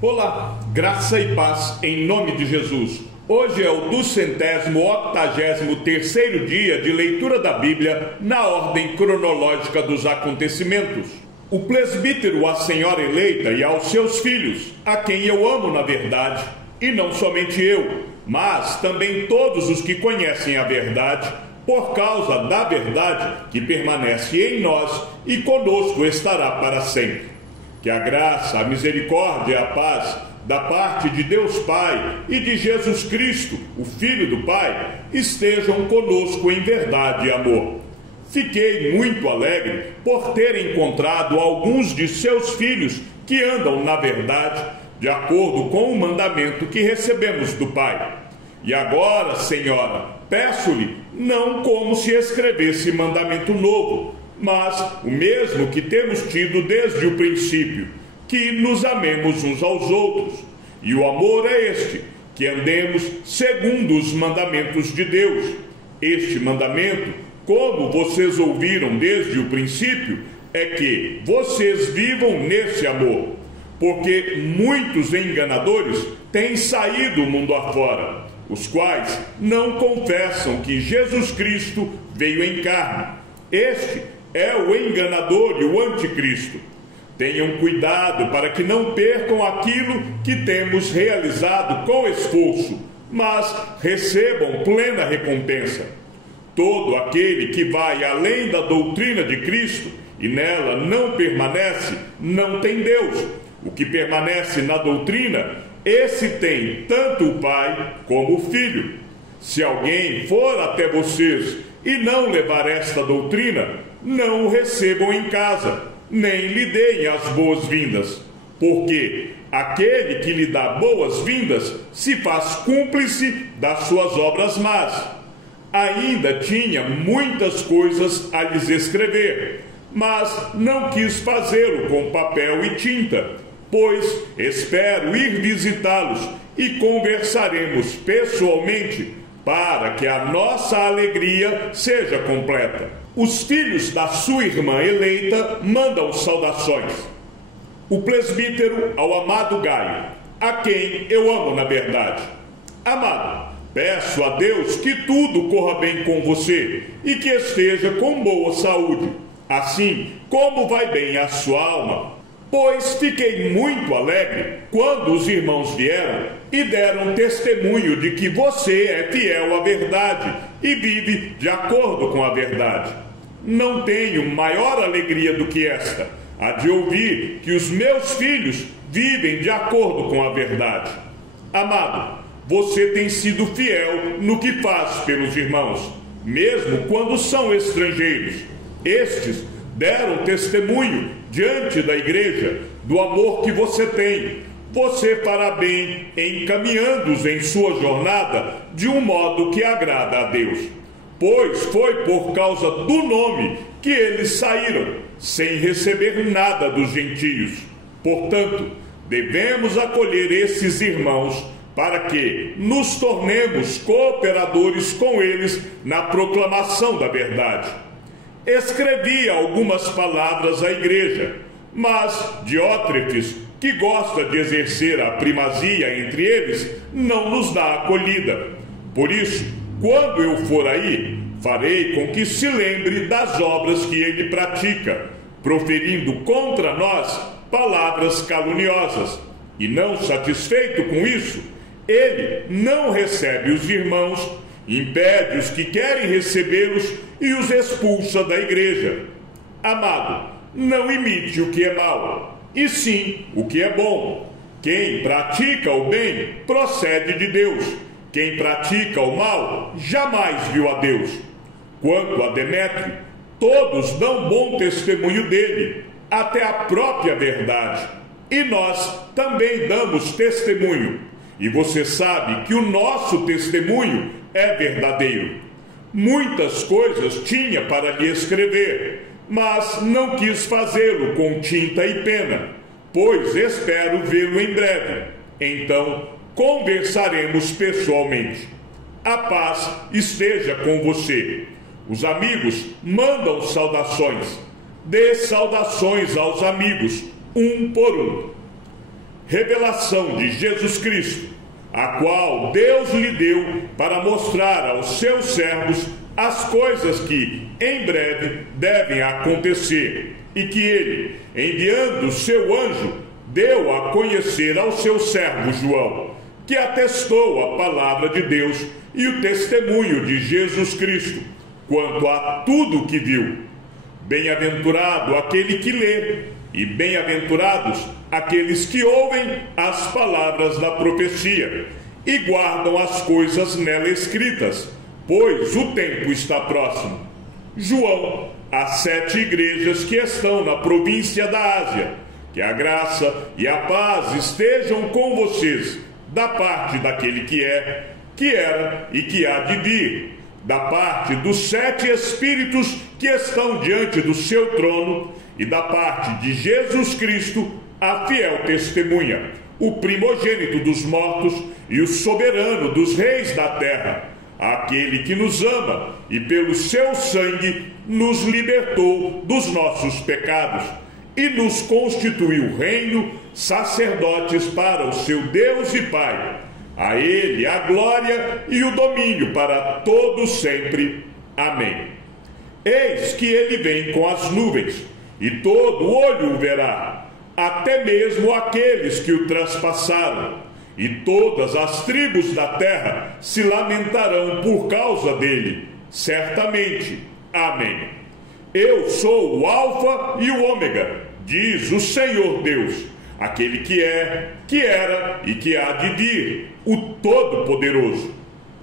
Olá, graça e paz em nome de Jesus. Hoje é o 283º dia de leitura da Bíblia na ordem cronológica dos acontecimentos. O presbítero, a senhora eleita e aos seus filhos, a quem eu amo na verdade, e não somente eu, mas também todos os que conhecem a verdade, por causa da verdade que permanece em nós e conosco estará para sempre. Que a graça, a misericórdia e a paz da parte de Deus Pai e de Jesus Cristo, o Filho do Pai, estejam conosco em verdade e amor. Fiquei muito alegre por ter encontrado alguns de seus filhos que andam na verdade, de acordo com o mandamento que recebemos do Pai. E agora, Senhora, peço-lhe, não como se escrevesse mandamento novo, mas o mesmo que temos tido desde o princípio, que nos amemos uns aos outros. E o amor é este, que andemos segundo os mandamentos de Deus. Este mandamento, como vocês ouviram desde o princípio, é que vocês vivam nesse amor, porque muitos enganadores têm saído o mundo afora, os quais não confessam que Jesus Cristo veio em carne. Este é o enganador e o anticristo. Tenham cuidado para que não percam aquilo que temos realizado com esforço, mas recebam plena recompensa. Todo aquele que vai além da doutrina de Cristo e nela não permanece, não tem Deus. O que permanece na doutrina, esse tem tanto o Pai como o Filho. Se alguém for até vocês e não levar esta doutrina, não o recebam em casa, nem lhe deem as boas-vindas, porque aquele que lhe dá boas-vindas se faz cúmplice das suas obras más. Ainda tinha muitas coisas a lhes escrever, mas não quis fazê-lo com papel e tinta, pois espero ir visitá-los e conversaremos pessoalmente, para que a nossa alegria seja completa. Os filhos da sua irmã eleita mandam saudações. O presbítero ao amado Gaio, a quem eu amo na verdade. Amado, peço a Deus que tudo corra bem com você e que esteja com boa saúde, assim como vai bem a sua alma. Pois fiquei muito alegre quando os irmãos vieram e deram testemunho de que você é fiel à verdade e vive de acordo com a verdade. Não tenho maior alegria do que esta, a de ouvir que os meus filhos vivem de acordo com a verdade. Amado, você tem sido fiel no que faz pelos irmãos, mesmo quando são estrangeiros. Estes deram testemunho diante da igreja do amor que você tem. Você fará bem encaminhando-os em sua jornada de um modo que agrada a Deus, pois foi por causa do nome que eles saíram, sem receber nada dos gentios. Portanto, devemos acolher esses irmãos para que nos tornemos cooperadores com eles na proclamação da verdade. Escrevi algumas palavras à igreja, mas Diótrefes, que gosta de exercer a primazia entre eles, não nos dá acolhida. Por isso, quando eu for aí, farei com que se lembre das obras que ele pratica, proferindo contra nós palavras caluniosas. E não satisfeito com isso, ele não recebe os irmãos, impede os que querem recebê-los e os expulsa da igreja. Amado, não imite o que é mau, e sim o que é bom. Quem pratica o bem procede de Deus. Quem pratica o mal jamais viu a Deus. Quanto a Demétrio, todos dão bom testemunho dele, até a própria verdade. E nós também damos testemunho. E você sabe que o nosso testemunho é verdadeiro. Muitas coisas tinha para lhe escrever, mas não quis fazê-lo com tinta e pena, pois espero vê-lo em breve. Então conversaremos pessoalmente. A paz esteja com você. Os amigos mandam saudações. Dê saudações aos amigos, um por um. revelação de Jesus Cristo, a qual Deus lhe deu para mostrar aos seus servos as coisas que em breve devem acontecer, e que ele, enviando o seu anjo, deu a conhecer ao seu servo João, que atestou a palavra de Deus e o testemunho de Jesus Cristo, quanto a tudo o que viu. Bem-aventurado aquele que lê, e bem-aventurados aqueles que ouvem as palavras da profecia e guardam as coisas nela escritas, pois o tempo está próximo. João, às 7 igrejas que estão na província da Ásia, que a graça e a paz estejam com vocês, da parte daquele que é, que era e que há de vir, da parte dos 7 Espíritos que estão diante do seu trono, e da parte de Jesus Cristo, a fiel testemunha, o primogênito dos mortos e o soberano dos reis da terra, aquele que nos ama e pelo seu sangue nos libertou dos nossos pecados e nos constituiu reino, sacerdotes para o seu Deus e Pai. A ele a glória e o domínio para todos sempre. Amém. Eis que ele vem com as nuvens, e todo olho o verá, até mesmo aqueles que o traspassaram, e todas as tribos da terra se lamentarão por causa dele, certamente. Amém. Eu sou o Alfa e o Ômega, diz o Senhor Deus, aquele que é, que era e que há de vir, o Todo-Poderoso.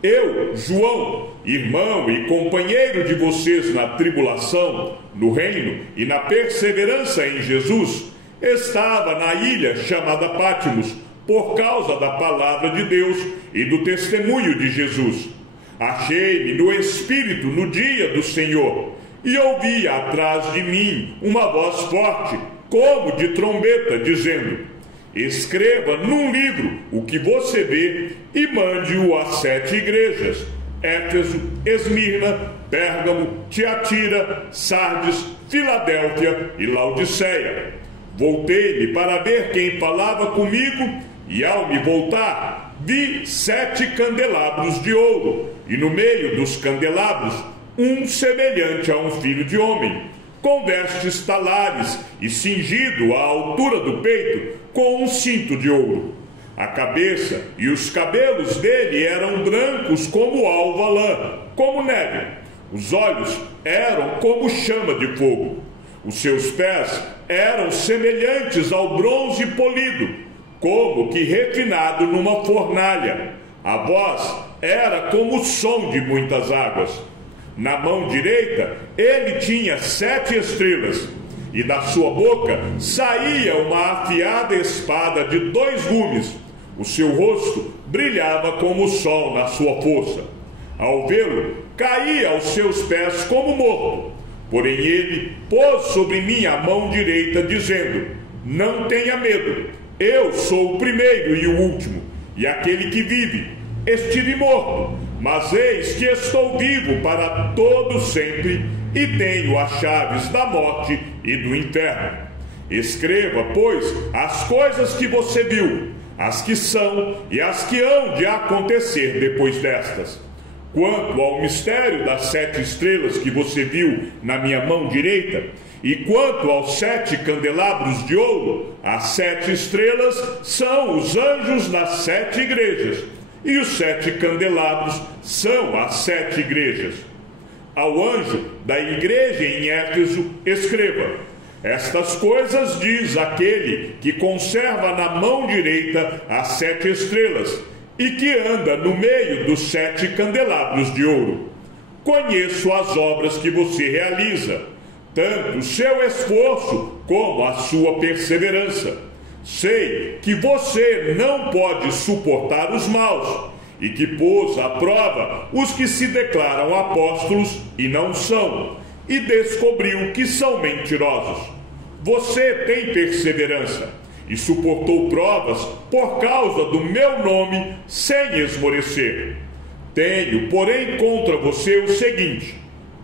Eu, João, irmão e companheiro de vocês na tribulação, no reino e na perseverança em Jesus, estava na ilha chamada Pátimos, por causa da palavra de Deus e do testemunho de Jesus. Achei-me no Espírito no dia do Senhor, e ouvi atrás de mim uma voz forte, como de trombeta, dizendo: escreva num livro o que você vê e mande-o às 7 igrejas: Éfeso, Esmirna, Pérgamo, Tiatira, Sardes, Filadélfia e Laodiceia. Voltei-me para ver quem falava comigo, e ao me voltar, vi 7 candelabros de ouro, e no meio dos candelabros, um semelhante a um filho de homem, com vestes talares e cingido à altura do peito com um cinto de ouro. A cabeça e os cabelos dele eram brancos como alva lã, como neve. Os olhos eram como chama de fogo. Os seus pés eram semelhantes ao bronze polido, como que refinado numa fornalha. A voz era como o som de muitas águas. Na mão direita ele tinha 7 estrelas, e da sua boca saía uma afiada espada de 2 gumes. O seu rosto brilhava como o sol na sua força. Ao vê-lo, caí aos seus pés como morto. Porém ele pôs sobre mim a mão direita, dizendo: não tenha medo, eu sou o primeiro e o último, e aquele que vive. Estive morto, mas eis que estou vivo para todo sempre, e tenho as chaves da morte e do inferno. Escreva, pois, as coisas que você viu, as que são e as que hão de acontecer depois destas. Quanto ao mistério das 7 estrelas que você viu na minha mão direita, e quanto aos 7 candelabros de ouro, as 7 estrelas são os anjos das 7 igrejas, e os 7 candelabros são as 7 igrejas. Ao anjo da igreja em Éfeso, escreva: estas coisas diz aquele que conserva na mão direita as 7 estrelas, e que anda no meio dos 7 candelabros de ouro. Conheço as obras que você realiza, tanto o seu esforço como a sua perseverança. Sei que você não pode suportar os maus, e que pôs à prova os que se declaram apóstolos e não são, e descobriu que são mentirosos. Você tem perseverança e suportou provas por causa do meu nome sem esmorecer. Tenho, porém, contra você o seguinte: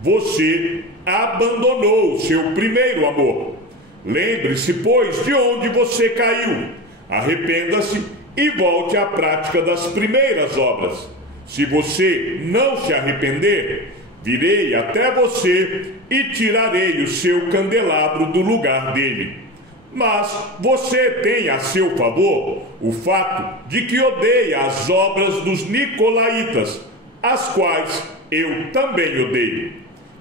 você abandonou o seu primeiro amor. Lembre-se, pois, de onde você caiu. arrependa-se e volte à prática das primeiras obras. Se você não se arrepender, virei até você e tirarei o seu candelabro do lugar dele. Mas você tem a seu favor o fato de que odeia as obras dos nicolaítas, as quais eu também odeio.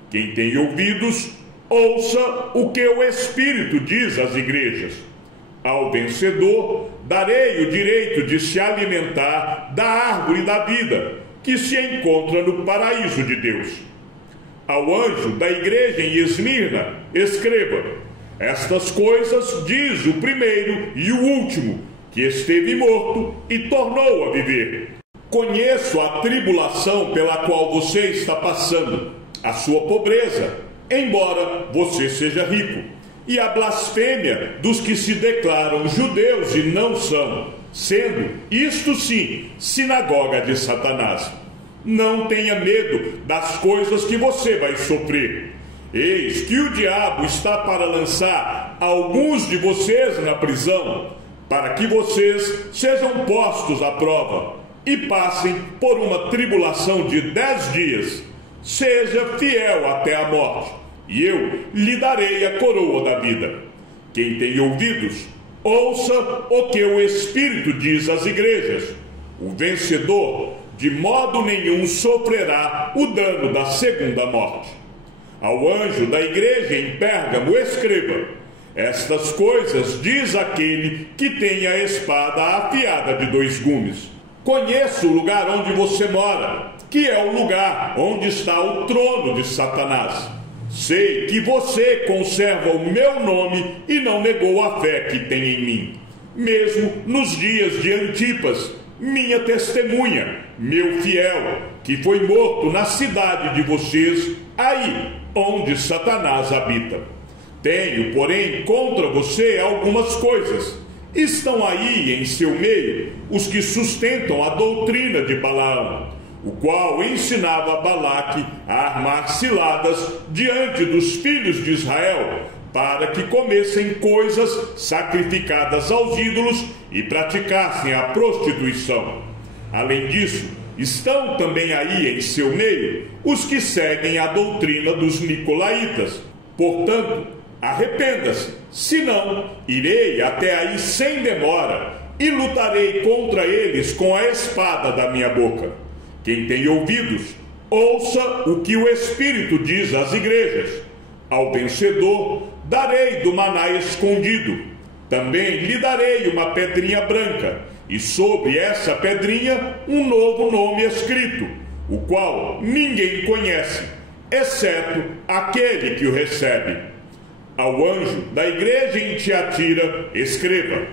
Quem tem ouvidos, ouça o que o Espírito diz às igrejas. Ao vencedor, darei o direito de se alimentar da árvore da vida, que se encontra no paraíso de Deus. Ao anjo da igreja em Esmirna, escreva: estas coisas diz o primeiro e o último, que esteve morto e tornou a viver. Conheço a tribulação pela qual você está passando, a sua pobreza, embora você seja rico, e a blasfêmia dos que se declaram judeus e não são, sendo, isto sim, sinagoga de Satanás. Não tenha medo das coisas que você vai sofrer. Eis que o diabo está para lançar alguns de vocês na prisão, para que vocês sejam postos à prova e passem por uma tribulação de 10 dias. Seja fiel até a morte, e eu lhe darei a coroa da vida. Quem tem ouvidos, ouça o que o Espírito diz às igrejas. O vencedor, de modo nenhum, sofrerá o dano da segunda morte. Ao anjo da igreja em Pérgamo, escreva: estas coisas diz aquele que tem a espada afiada de 2 gumes. Conheço o lugar onde você mora, que é o lugar onde está o trono de Satanás. Sei que você conserva o meu nome e não negou a fé que tem em mim, mesmo nos dias de Antipas, minha testemunha, meu fiel, que foi morto na cidade de vocês, aí onde Satanás habita. Tenho, porém, contra você algumas coisas. Estão aí em seu meio os que sustentam a doutrina de Balaão, o qual ensinava a Balaque a armar ciladas diante dos filhos de Israel, para que comessem coisas sacrificadas aos ídolos e praticassem a prostituição. Além disso, estão também aí em seu meio os que seguem a doutrina dos nicolaítas. Portanto, arrependa-se, senão irei até aí sem demora e lutarei contra eles com a espada da minha boca. Quem tem ouvidos, ouça o que o Espírito diz às igrejas. Ao vencedor, darei do maná escondido. Também lhe darei uma pedrinha branca, e sobre essa pedrinha um novo nome escrito, o qual ninguém conhece, exceto aquele que o recebe. Ao anjo da igreja em Tiatira, escreva: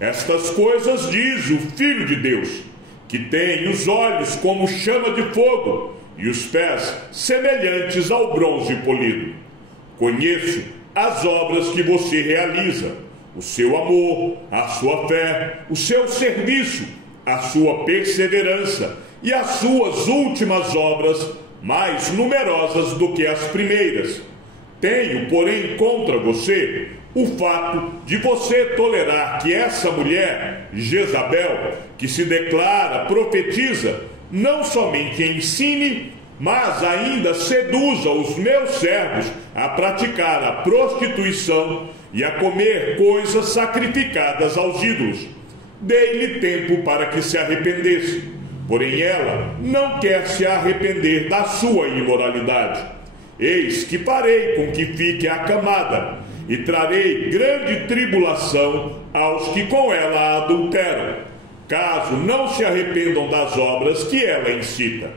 estas coisas diz o Filho de Deus, que tem os olhos como chama de fogo e os pés semelhantes ao bronze polido. Conheço as obras que você realiza, o seu amor, a sua fé, o seu serviço, a sua perseverança e as suas últimas obras, mais numerosas do que as primeiras. Tenho, porém, contra você o fato de você tolerar que essa mulher, Jezabel, que se declara profetiza, não somente ensine, mas ainda seduza os meus servos a praticar a prostituição e a comer coisas sacrificadas aos ídolos. Dei-lhe tempo para que se arrependesse, porém ela não quer se arrepender da sua imoralidade. Eis que farei com que fique acamada, e trarei grande tribulação aos que com ela adulteram, caso não se arrependam das obras que ela incita.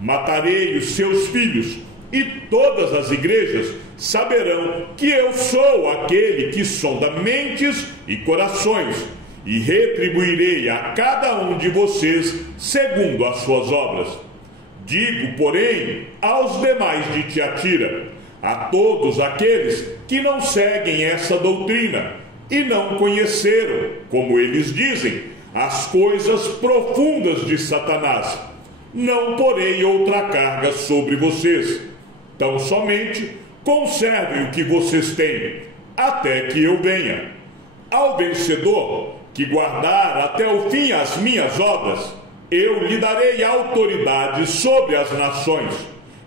Matarei os seus filhos, e todas as igrejas saberão que eu sou aquele que sonda mentes e corações, e retribuirei a cada um de vocês segundo as suas obras. Digo, porém, aos demais de Tiatira, a todos aqueles que não seguem essa doutrina e não conheceram, como eles dizem, as coisas profundas de Satanás, não porei outra carga sobre vocês. Tão somente conservem o que vocês têm, até que eu venha. Ao vencedor, que guardar até o fim as minhas obras, eu lhe darei autoridade sobre as nações,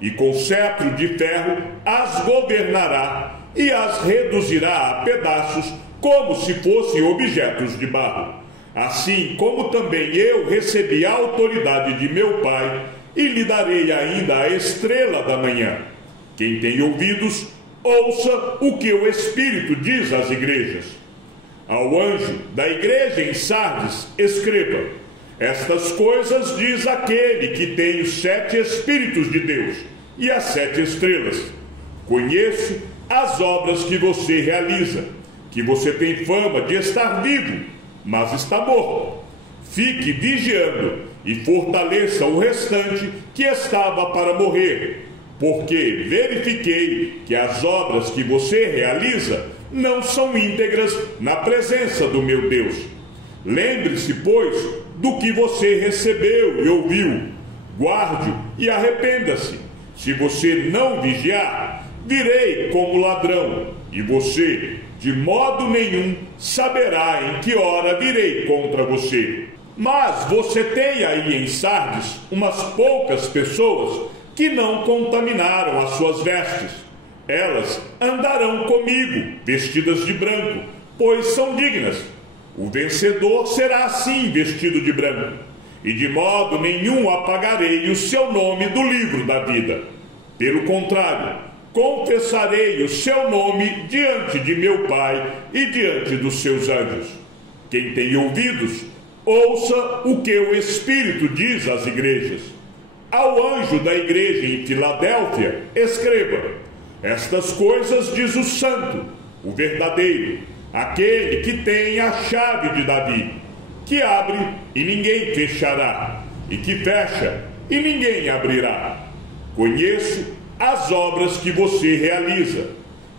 e com cetro de ferro as governará e as reduzirá a pedaços como se fossem objetos de barro. Assim como também eu recebi a autoridade de meu Pai, e lhe darei ainda a estrela da manhã. Quem tem ouvidos, ouça o que o Espírito diz às igrejas. Ao anjo da igreja em Sardes, escreva: estas coisas diz aquele que tem os 7 Espíritos de Deus e as 7 estrelas. Conheço as obras que você realiza, que você tem fama de estar vivo, mas está morto. Fique vigiando e fortaleça o restante que estava para morrer, porque verifiquei que as obras que você realiza não são íntegras na presença do meu Deus. Lembre-se, pois, do que você recebeu e ouviu. Guarde-o e arrependa-se. Se você não vigiar, virei como ladrão, e você, de modo nenhum, saberá em que hora virei contra você. Mas você tem aí em Sardes umas poucas pessoas que não contaminaram as suas vestes. Elas andarão comigo, vestidas de branco, pois são dignas. O vencedor será assim vestido de branco, e de modo nenhum apagarei o seu nome do livro da vida. Pelo contrário, confessarei o seu nome diante de meu Pai e diante dos seus anjos. Quem tem ouvidos, ouça o que o Espírito diz às igrejas. Ao anjo da igreja em Filadélfia, escreva: estas coisas diz o Santo, o verdadeiro, aquele que tem a chave de Davi, que abre e ninguém fechará, e que fecha e ninguém abrirá. Conheço as obras que você realiza.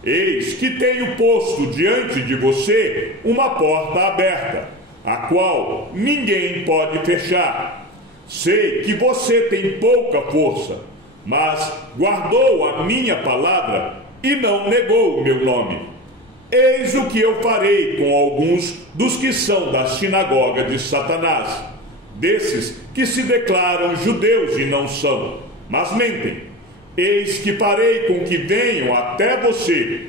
Eis que tenho posto diante de você uma porta aberta, a qual ninguém pode fechar. Sei que você tem pouca força, mas guardou a minha palavra e não negou o meu nome. Eis o que eu farei com alguns dos que são da sinagoga de Satanás, desses que se declaram judeus e não são, mas mentem. Eis que farei com que venham até você,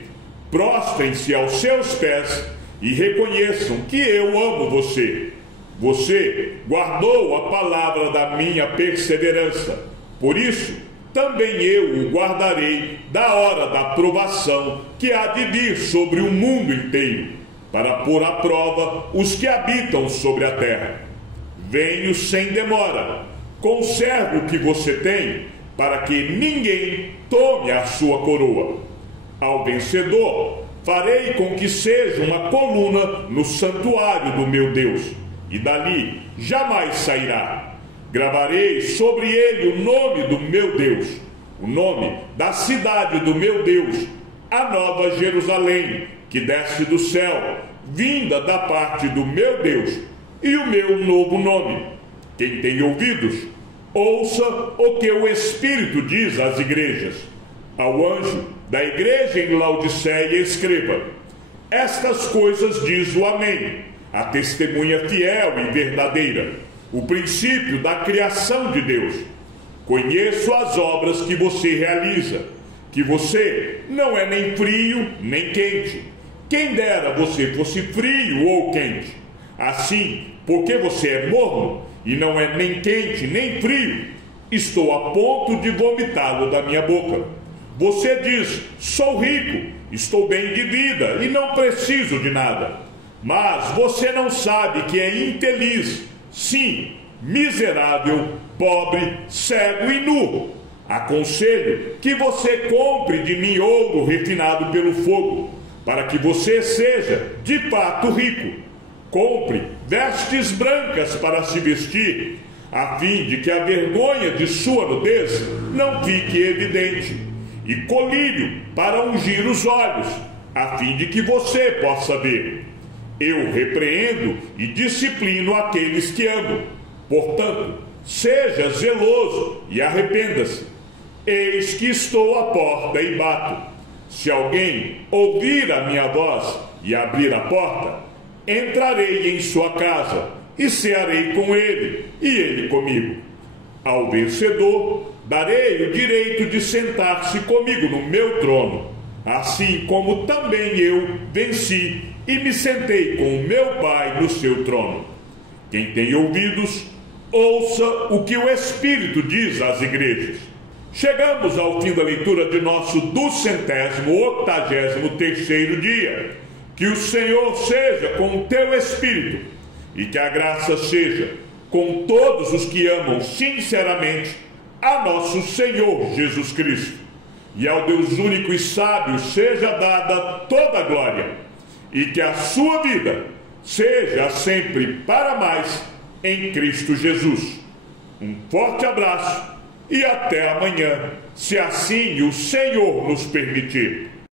prostrem-se aos seus pés e reconheçam que eu amo você. Você guardou a palavra da minha perseverança, por isso também eu o guardarei da hora da provação que há de vir sobre o mundo inteiro, para pôr à prova os que habitam sobre a terra. Venho sem demora, conserve o que você tem, para que ninguém tome a sua coroa. Ao vencedor, farei com que seja uma coluna no santuário do meu Deus, e dali jamais sairá. Gravarei sobre ele o nome do meu Deus, o nome da cidade do meu Deus, a nova Jerusalém, que desce do céu, vinda da parte do meu Deus, e o meu novo nome. Quem tem ouvidos, ouça o que o Espírito diz às igrejas. Ao anjo da igreja em Laodiceia, escreva: estas coisas diz o Amém, a testemunha fiel e verdadeira, o princípio da criação de Deus. Conheço as obras que você realiza, que você não é nem frio nem quente. Quem dera você fosse frio ou quente. Assim, porque você é morno e não é nem quente nem frio, estou a ponto de vomitá-lo da minha boca. Você diz: sou rico, estou bem de vida e não preciso de nada. Mas você não sabe que é infeliz, sim, miserável, pobre, cego e nu. Aconselho que você compre de mim ouro refinado pelo fogo, para que você seja de fato rico. Compre vestes brancas para se vestir, a fim de que a vergonha de sua nudez não fique evidente, e colírio para ungir os olhos, a fim de que você possa ver. Eu repreendo e disciplino aqueles que amo. Portanto, seja zeloso e arrependa-se. Eis que estou à porta e bato. Se alguém ouvir a minha voz e abrir a porta, entrarei em sua casa e cearei com ele, e ele comigo. Ao vencedor, darei o direito de sentar-se comigo no meu trono, assim como também eu venci e me sentei com o meu Pai no seu trono. Quem tem ouvidos, ouça o que o Espírito diz às igrejas. Chegamos ao fim da leitura de nosso 283º dia. Que o Senhor seja com o teu Espírito e que a graça seja com todos os que amam sinceramente a nosso Senhor Jesus Cristo. E ao Deus único e sábio seja dada toda a glória, e que a sua vida seja sempre para mais em Cristo Jesus. Um forte abraço e até amanhã, se assim o Senhor nos permitir.